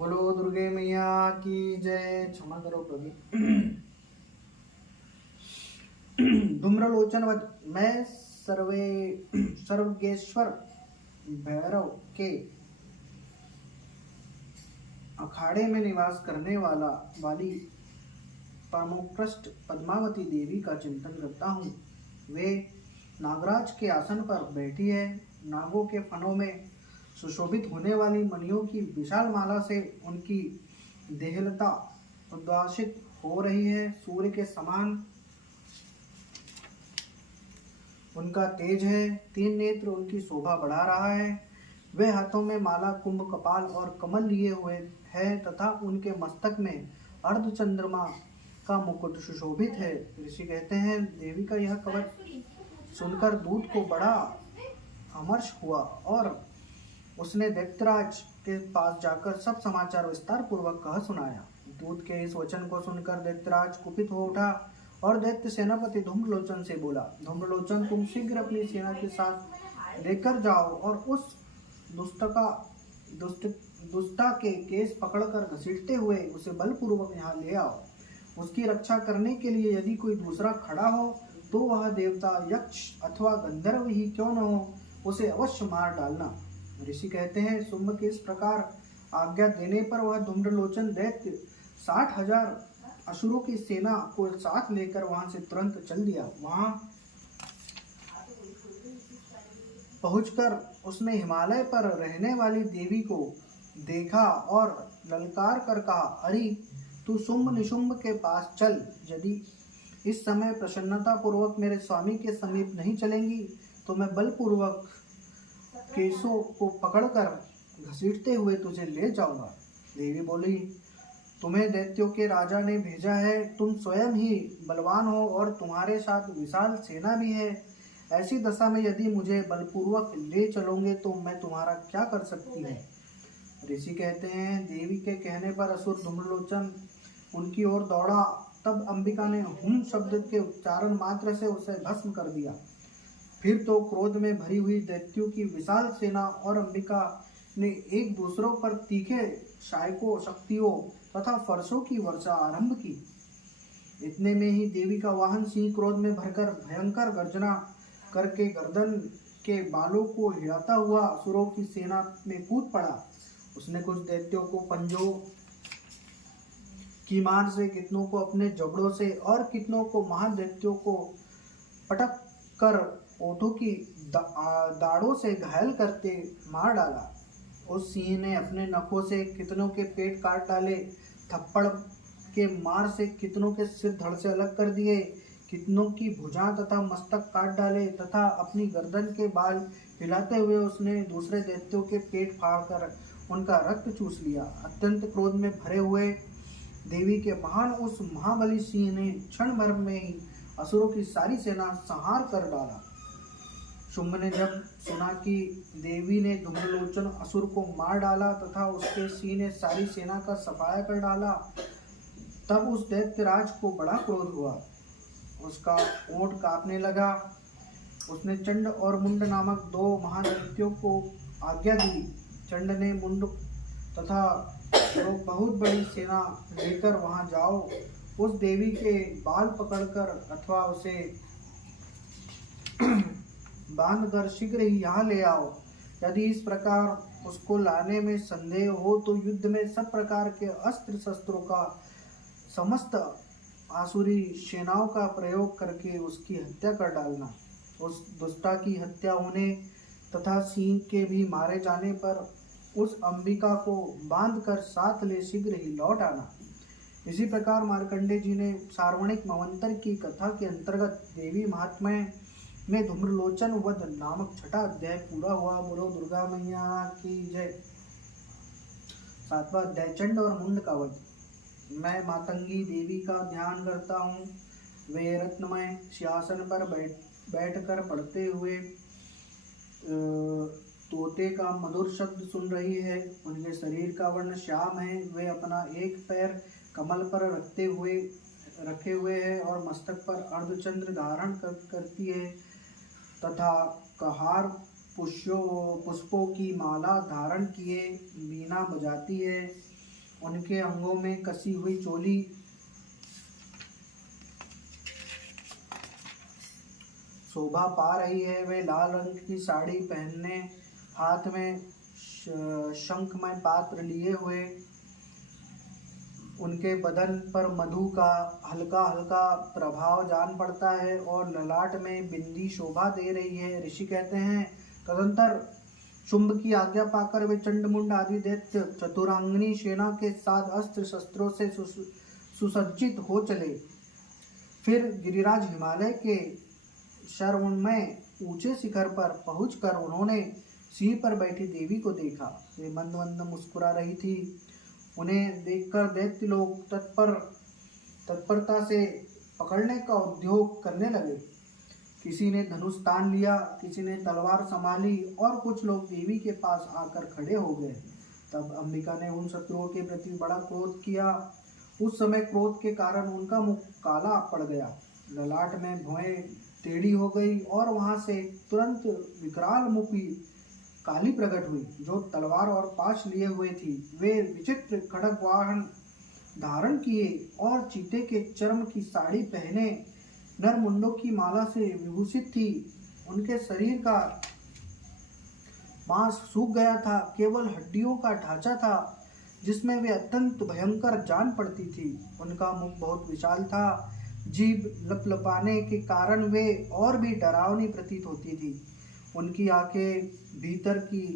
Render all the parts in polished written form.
बोलो दुर्गे मैया की जय। क्षमा करो प्रभु। धूम्रलोचन वध। मैं सर्वगेश्वर भैरव के अखाड़े में निवास करने वाली परमोत्कृष्ट पद्मावती देवी का चिंतन करता हूँ। वे नागराज के आसन पर बैठी है। नागों के फनों में सुशोभित होने वाली मणियों की विशाल माला से उनकी देहलता उद्भासित हो रही है। सूर्य के समान उनका तेज है। 3 नेत्र उनकी शोभा बढ़ा रहा है। वे हाथों में माला, कुंभ, कपाल और कमल लिए हुए है तथा उनके मस्तक में अर्धचंद्रमा का मुकुट सुशोभित है। ऋषि कहते हैं, देवी का यह कवच सुनकर दूत को बड़ा अमर्ष हुआ और उसने दैत्यराज के पास जाकर सब समाचार विस्तार पूर्वक कह सुनाया। दूत के इस वचन को सुनकर दैत्यराज कुपित हो उठा और दैत्य सेनापति धूम्रलोचन से बोला, धूम्रलोचन, तुम शीघ्र अपनी सेना के साथ लेकर जाओ और उस दुष्टा के केस पकड़कर घसीटते हुए उसे बलपूर्वक यहाँ ले आओ। उसकी रक्षा करने के लिए यदि कोई दूसरा खड़ा हो तो वह देवता, यक्ष अथवा गंधर्व ही क्यों न हो, उसे अवश्य मार डालना। ऋषि कहते हैं, शुंभ के इस प्रकार आज्ञा देने पर वह धूम्रलोचन दैत्य 60,000 असुरों की सेना को साथ लेकर वहां से तुरंत चल दिया। वहां पहुंचकर उसने हिमालय पर रहने वाली देवी को देखा और ललकार कर कहा, अरे तू शुंभ निशुंभ के पास चल। यदि इस समय प्रसन्नता पूर्वक मेरे स्वामी के समीप नहीं चलेंगी तो मैं बलपूर्वक केशों को पकड़कर घसीटते हुए तुझे ले जाऊंगा। देवी बोली, तुम्हें दैत्यों के राजा ने भेजा है। तुम स्वयं ही बलवान हो और तुम्हारे साथ विशाल सेना भी है। ऐसी दशा में यदि मुझे बलपूर्वक ले चलोगे तो मैं तुम्हारा क्या कर सकती हूँ। ऋषि कहते हैं, देवी के कहने पर असुर धूम्रलोचन उनकी ओर दौड़ा। तब अंबिका ने हुम शब्द के उच्चारण मात्र से उसे भस्म कर दिया। फिर तो क्रोध में भरी हुई दैत्यों की विशाल सेना और अंबिका ने एक दूसरों पर तीखे शायकों, शक्तियों तथा फरसों की वर्षा आरंभ की। इतने में ही देवी का वाहन सिंह क्रोध में भरकर भयंकर गर्जना करके गर्दन के बालों को हिलाता हुआ असुरों की सेना में कूद पड़ा। उसने कुछ दैत्यों को पंजों की मार से, कितनों को अपने जबड़ों से और कितनों को महादैत्यों को पटक कर ओठों की दाढ़ों से घायल करते मार डाला। उस सिंह ने अपने नखों से कितनों के पेट काट डाले, थप्पड़ के मार से कितनों के सिर धड़ से अलग कर दिए, कितनों की भुजा तथा मस्तक काट डाले तथा अपनी गर्दन के बाल हिलाते हुए उसने दूसरे दैत्यों के पेट फाड़कर उनका रक्त चूस लिया। अत्यंत क्रोध में भरे हुए देवी के महान उस महाबली सिंह ने क्षण भर में ही असुरों की सारी सेना संहार कर डाला। शुंभ ने जब सुना कि देवी ने धूम्रलोचन असुर को मार डाला तथा उसके सिंह ने सारी सेना का सफाया कर डाला, तब उस दैत्यराज को बड़ा क्रोध हुआ। उसका ओंठ कांपने लगा। उसने चंड और मुंड नामक 2 महादैत्यों को आज्ञा दी। चंड ने मुंड तथा बहुत बड़ी सेना लेकर वहां जाओ, उस देवी के बाल पकड़कर अथवा उसे बांधकर शीघ्र ही यहाँ ले आओ। यदि इस प्रकार उसको लाने में संदेह हो तो युद्ध में सब प्रकार के अस्त्र शस्त्रों का समस्त आसुरी सेनाओं का प्रयोग करके उसकी हत्या कर डालना। उस दुष्टा की हत्या होने तथा सिंह के भी मारे जाने पर उस अंबिका को बांधकर साथ ले शीघ्र ही लौट आना। इसी प्रकार मार्कंडे जी ने सार्वणिक मवंतर की कथा के अंतर्गत देवी महात्म्य में धूम्रलोचन वध नामक 6वां अध्याय पूरा हुआ। बोलो दुर्गा मैया की जय। 7वां अध्याय, चंड और मुंड का वध। मैं मातंगी देवी का ध्यान करता हूँ। वे रत्नमय सिंहासन पर बैठकर पढ़ते हुए तोते का मधुर शब्द सुन रही है। उनके शरीर का वर्ण श्याम है। वे अपना एक पैर कमल पर रखे हुए है और मस्तक पर अर्धचंद्र धारण करती है तथा कहार पुष्पों की माला धारण किए वीणा बजाती है। उनके अंगों में कसी हुई चोली शोभा पा रही है। वे लाल रंग की साड़ी पहनने, हाथ में शंखमय पात्र लिए हुए, उनके बदन पर मधु का हल्का हल्का प्रभाव जान पड़ता है और ललाट में बिंदी शोभा दे रही है। ऋषि कहते हैं, तदंतर शुंभ की आज्ञा पाकर वे चंडमुंड आदि दैत्य चतुरांगनी सेना के साथ अस्त्र शस्त्रों से सुसज्जित हो चले। फिर गिरिराज हिमालय के शर्वणमय ऊंचे शिखर पर पहुंचकर उन्होंने सिंह पर बैठी देवी को देखा। वे मंद मंद मुस्कुरा रही थी। उन्हें देखकर दैत्य लोग तत्परता से पकड़ने का उद्योग करने लगे। किसी ने धनुष तान लिया, किसी ने तलवार संभाली और कुछ लोग देवी के पास आकर खड़े हो गए। तब अंबिका ने उन शत्रुओं के प्रति बड़ा क्रोध किया। उस समय क्रोध के कारण उनका मुख काला पड़ गया, ललाट में भौहें टेढ़ी हो गई और वहां से तुरंत विकराल मुखी काली प्रकट हुई, जो तलवार और पाश लिए हुए थी। वे विचित्र खड़ग वाहन धारण किए और चीते के चर्म की साड़ी पहने नरमुंडों की माला से विभूषित थी। उनके शरीर का मांस सूख गया था, केवल हड्डियों का ढांचा था जिसमें वे अत्यंत भयंकर जान पड़ती थी। उनका मुख बहुत विशाल था, जीभ लपलपाने के कारण वे और भी डरावनी प्रतीत होती थी। उनकी आंखें भीतर की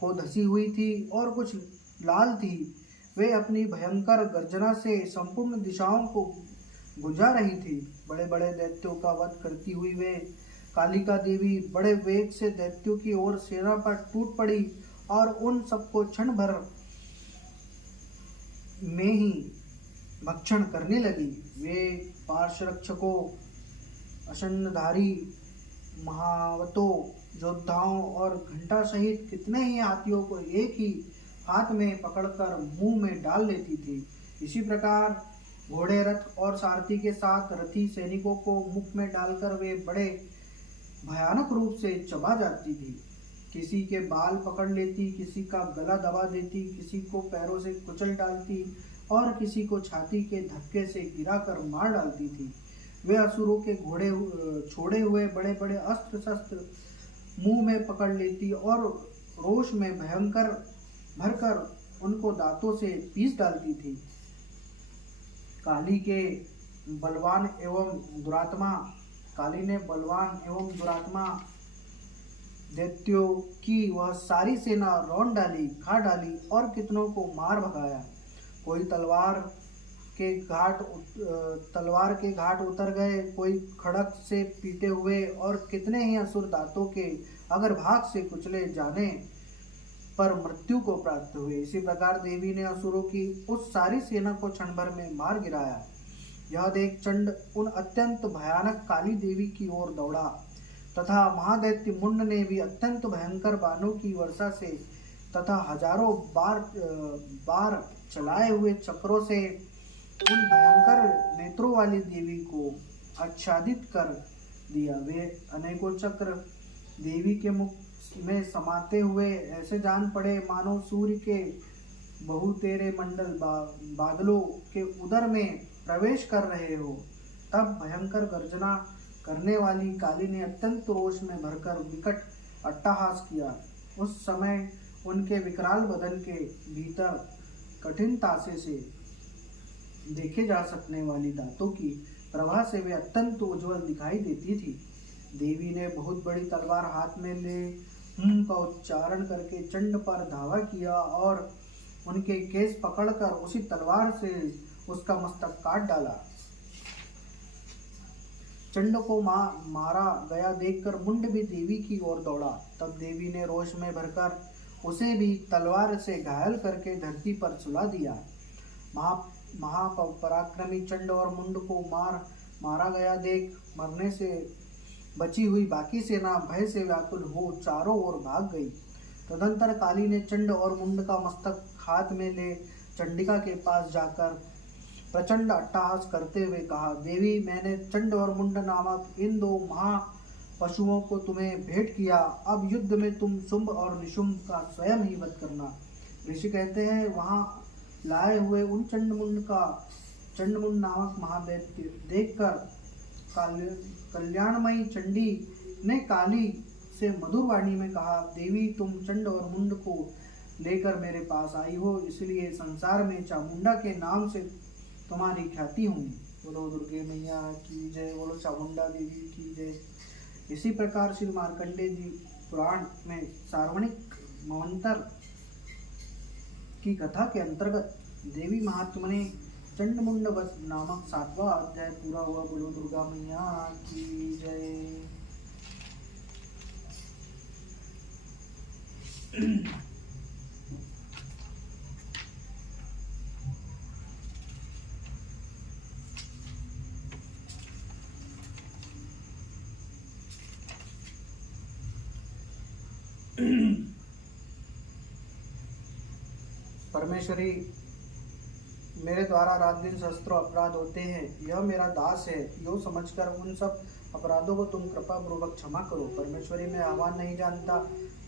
को धसी हुई थी और कुछ लाल थी। वे अपनी भयंकर गर्जना से संपूर्ण दिशाओं को गुंजा रही थी। बड़े बड़े दैत्यों का वध करती हुई वे कालिका देवी बड़े वेग से दैत्यों की ओर सेना पर टूट पड़ी और उन सबको क्षण भर में ही भक्षण करने लगी। वे पार्श्वरक्षकों, अशनधारी महावतों, योद्धाओं और घंटा सहित कितने ही हाथियों को एक ही हाथ में पकड़कर मुंह में डाल लेती थी। इसी प्रकार घोड़े, रथ और सारथी के साथ रथी सैनिकों को मुख में डालकर वे बड़े भयानक रूप से चबा जाती थी। किसी के बाल पकड़ लेती, किसी का गला दबा देती, किसी को पैरों से कुचल डालती और किसी को छाती के धक्के से गिराकर मार डालती थी। वे असुरों के घोड़े छोड़े हुए बड़े बड़े अस्त्र शस्त्र मुंह में पकड़ लेती और रोष में भयंकर भरकर उनको दांतों से पीस डालती थी। काली ने बलवान एवं दुरात्मा दैत्यों की वह सारी सेना रौंद डाली, खा डाली और कितनों को मार भगाया। कोई तलवार के घाट उतर गए, कोई खड़क से पीटे हुए और कितने ही असुर दांतों के अग्रभाग से कुचले जाने पर मृत्यु को प्राप्त हुए। इसी प्रकार देवी ने असुरों की उस सारी सेना को क्षण भर में मार गिराया। यह देख चंड उन अत्यंत भयानक काली देवी की ओर दौड़ा तथा महादैत्य मुंड ने भी अत्यंत भयंकर बाणों की वर्षा से तथा हजारों बार चलाए हुए चक्रों से उन भयंकर नेत्रों वाली देवी को आच्छादित कर दिया। वे अनेकों चक्र देवी के मुख में समाते हुए ऐसे जान पड़े मानो सूर्य के बहुतेरे मंडल बादलों के उदर में प्रवेश कर रहे हो। तब भयंकर गर्जना करने वाली काली ने अत्यंत रोष में भरकर विकट अट्टहास किया। उस समय उनके विकराल बदन के भीतर कठिन तासे से देखे जा सकने वाली दांतों की प्रभा से वे अत्यंत उज्जवल दिखाई देती थी। देवी ने बहुत बड़ी तलवार हाथ में ले का उच्चारण करके चंड पर धावा किया और उनके केस पकड़कर उसी तलवार से उसका मस्तक काट डाला। चंड को मारा गया देखकर मुंड भी देवी की ओर दौड़ा। तब देवी ने रोष में भरकर उसे भी तलवार से घायल करके धरती पर सुला दिया। महापराक्रमी चंड और मुंड को मारा गया देख मरने से बची हुई बाकी सेना भय से व्याकुल हो चारों ओर भाग गई। तदंतर काली ने चंड और मुंड का मस्तक हाथ में ले चंडिका के पास जाकर प्रचंड अट्टहास करते हुए कहा, देवी, मैंने चंड और मुंड नामक इन दो महा पशुओं को तुम्हें भेंट किया। अब युद्ध में तुम शुंभ और निशुंभ का स्वयं ही वध करना। ऋषि कहते हैं, वहाँ लाए हुए उन चंडमुंड नामक महादैत्य देखकर कल्याणमयी चंडी ने काली से मधुर वाणी में कहा, देवी तुम चंड और मुंड को लेकर मेरे पास आई हो, इसलिए संसार में चामुंडा के नाम से तुम्हारी ख्याति होगी। बोलो दुर्गे मैया की जय, बोलो चामुंडा देवी की जय। इसी प्रकार श्री मार्कंडेय जी पुराण में सार्वणिक मंवंतर की कथा के अंतर्गत देवी महात्मा ने चंडमुंड वध नामक 7वां अध्याय पूरा हुआ। बोलो दुर्गा मैया की जय। परमेश्वरी, मेरे द्वारा रात दिन सहस्त्रों अपराध होते हैं, यह मेरा दास है, यो समझकर उन सब अपराधों को तुम कृपा पूर्वक क्षमा करो। परमेश्वरी, मैं आह्वान नहीं जानता,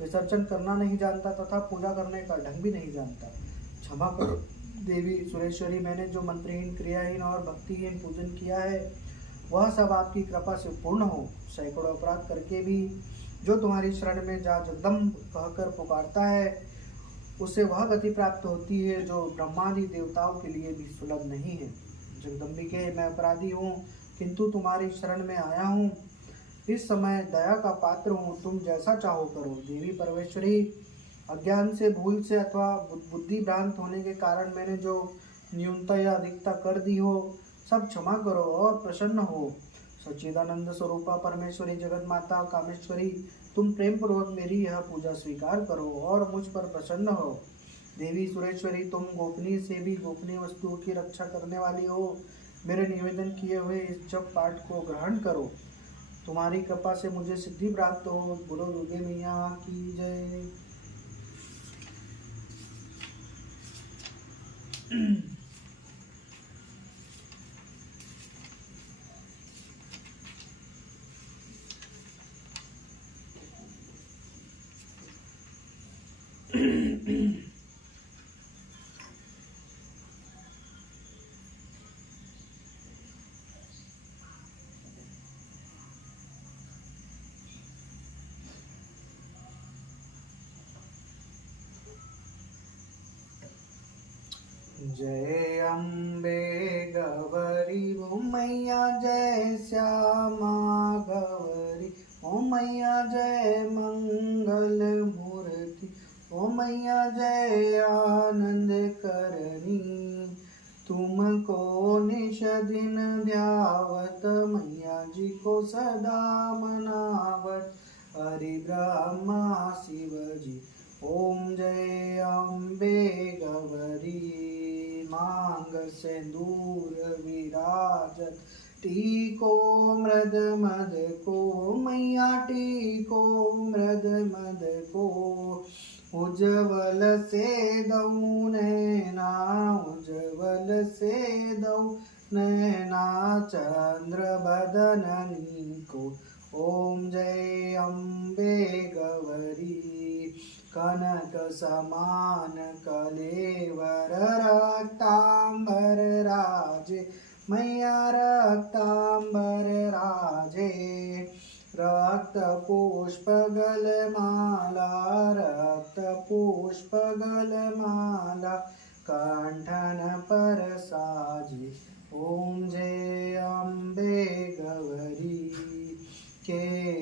विसर्जन करना नहीं जानता तथा पूजा करने का ढंग भी नहीं जानता, क्षमा करो। देवी सुरेश्वरी, मैंने जो मंत्रहीन, क्रियाहीन और भक्तिहीन पूजन किया है वह सब आपकी कृपा से पूर्ण हो। सैकड़ों अपराध करके भी जो तुम्हारी शरण में जा जगदम्ब कहकर पुकारता है उसे वह गति प्राप्त होती है जो ब्रह्मादि देवताओं के लिए भी सुलभ नहीं है। जगदम्बिके, मैं अपराधी हूँ किंतु तुम्हारी शरण में आया हूँ, इस समय दया का पात्र हूँ, तुम जैसा चाहो करो। देवी परमेश्वरी, अज्ञान से, भूल से अथवा बुद्धि भ्रांत होने के कारण मैंने जो न्यूनता या अधिकता कर दी हो सब क्षमा करो और प्रसन्न हो। सच्चिदानंद स्वरूपा परमेश्वरी, जगत माता कामेश्वरी, तुम प्रेम पूर्वक मेरी यह पूजा स्वीकार करो और मुझ पर प्रसन्न हो। देवी सुरेश्वरी, तुम गोपनीय से भी गोपनीय वस्तुओं की रक्षा करने वाली हो, मेरे निवेदन किए हुए इस जप पाठ को ग्रहण करो, तुम्हारी कृपा से मुझे सिद्धि प्राप्त हो। बोलो दुर्गे मैया की जय। जय अम्बे गौरी ओ मैया, जय श्यामा गौरी ओ मैया, जय मंगल मूर्ति ओ मैया, जय आनंद करनी। तुमको निश दिन ध्यावत, मैया जी को सदा मनावत, हरि ब्रह्मा शिव जी ओम जय अम्बे गौरी। मांग सिंदूर विराजत, टीको मृद मद को मैया, टीको मृद मद को। उज्ज्वल से दऊ नैना, उज्ज्वल से दऊ नैना, चंद्र बदननी को ओम जय अम्बे गौरी। कनक समान कलेवर, रक्तांबर राजे मैया, रक्तांबर राजे। रक्त पुष्प गलमाला, रक्त पुष्प गलमाला, कंठन पर साजे ओम जय अम्बे गौरी। के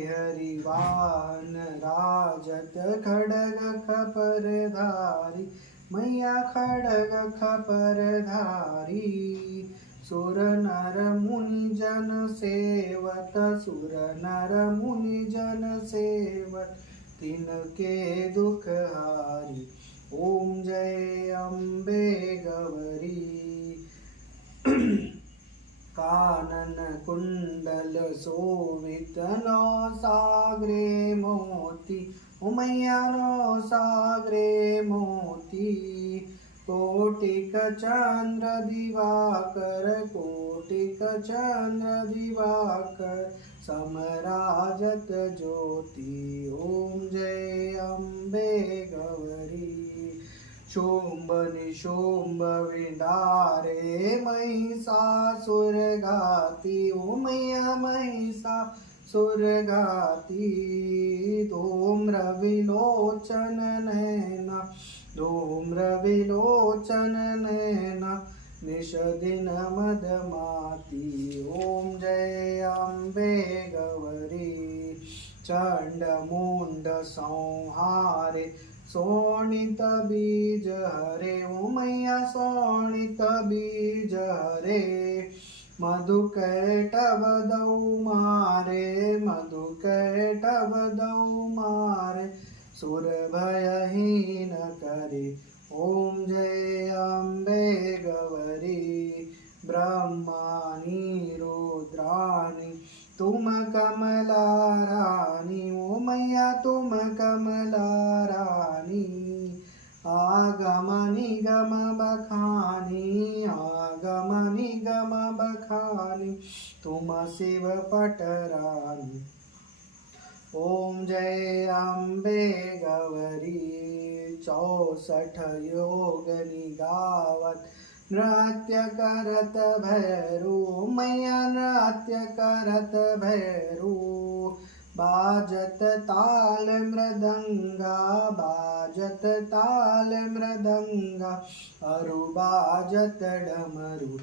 हरिवाहन राजत, खड़ग खपर धारी मैया, खड़ग खपर धारी। सुर नर मुनि जन सेवत, सुर नर मुनि जन सेवत, तिनके दुख हारी ओम जय अम्बे गौरी। कानन कुंडल शोभित, नौ सागरे मोती उमैया, नौ सागरे मोती। कोटिक चंद्र दिवाकर, कोटिक चंद्र दिवाकर, समराजत ज्योति ओम जय अम्बे गौरी। शुंभ निशुंभ विदारे महिषासुर घाती। ओ मैया महिषासुर घाती। धूम्र विलोचन नैना धूम्र विलोचन नैना निषदिन मदमाती। ओम जय अम्बे गौरी चंड मुंड संहारे शोणित बीज हरे। ओ मैया शोणित बीज हरे मधुकैटभ दौ मारे मधुकैटभ दौ मारे सुर भयहीन करे। ओम जय अम्बे गौरी ब्रह्माणी रुद्राणी तुम कमला रानी। ओ मैया तुम कमला रानी। आगम निगम बखानी आगम निगम बखानी तुम शिव पटरानी। ओम जय अम्बे गौरी 64 योगनी गावत नृत्य करत भैरू। मैया नृत्य करत भैरू बाजत ताल मृदंगा बाजत ताल मृदंगा अरु बाजत डमरू।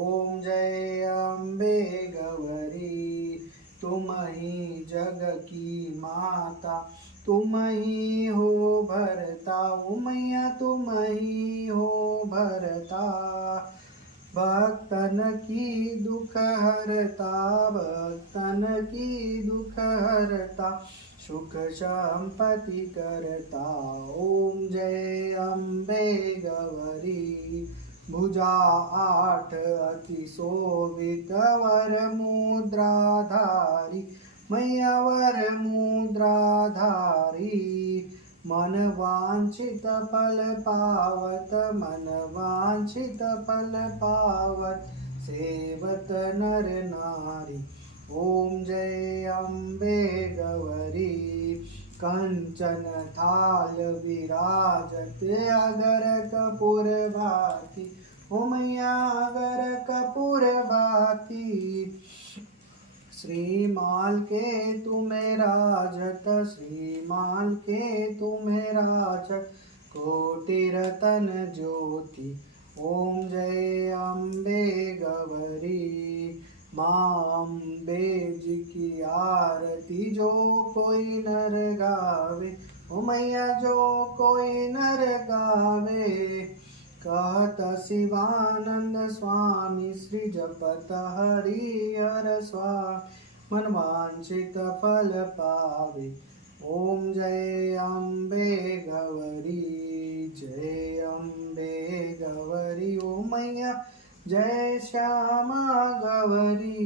ओम जय अम्बे गौरी तुम ही जग की माता तुम ही हो भरता। ओ मैया तुम ही हो भरता भक्तन की दुख हरता भक्तन की दुख हरता सुख संपत्ति करता। ओम जय अम्बे गौरी भुजा 8 अति शोभित वर मुद्राधारी। मैया वर मुद्राधारी मन वांछित फल पावत मन वांछित फल पावत सेवत नर नारी। ओम जय अम्बे गौरी कंचन थाल विराजत अगर कपूर भाती। ओ मैया अगर कपूर भाती श्रीमाल के तुम्हें राजत श्रीमाल के तुम्हें राजत कोटि रतन ज्योति। ओम जय अम्बे गौरी माँ अम्बे जी की आरती जो कोई नर गावे। ओ मैया जो कोई नर गावे कहत शिवानंद स्वामी श्री जपत हरिहर स्वामी मन वांछित फल पावे। ओम जय अम्बे गौरी जय अम्बे गौरी। ओ मैया जय श्यामा गौरी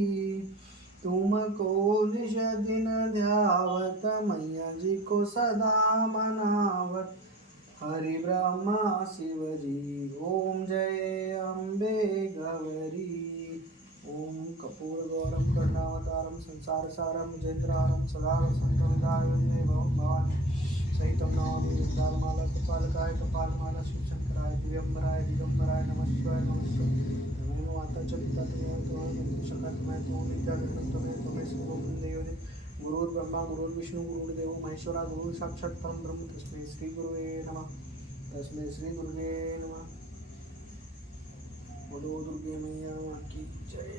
तुमको निश दिन ध्यावत मैया जी को सदा मनावत हरि ब्रह्मा शिव जी। ओम जय अम्बे गौरी। ओम कपूर गौरम कर्णावतारम संसार सारम जयंतहारम सदा वसंतम दारुण्य भवानी सहितम नमामि वृंदावनमाला कपालकाय कपालमाला शिवशंकराय दिगंबराय दिगंबराय नमः शिवाय नमः शिवाय। नमो माता च पिता तमेव शंकर तमेव त्वं विद्या तमेव तमेव देव गुरुर्ब्रह्मा गुरुर्विष्णु गुरुर्देवो महेश्वरा गुरु साक्षात् परम ब्रह्म तस्मै श्री गुरुवे नमः तस्मै श्री गुरुवे नमः। बोलो दुर्गे मैया की जय।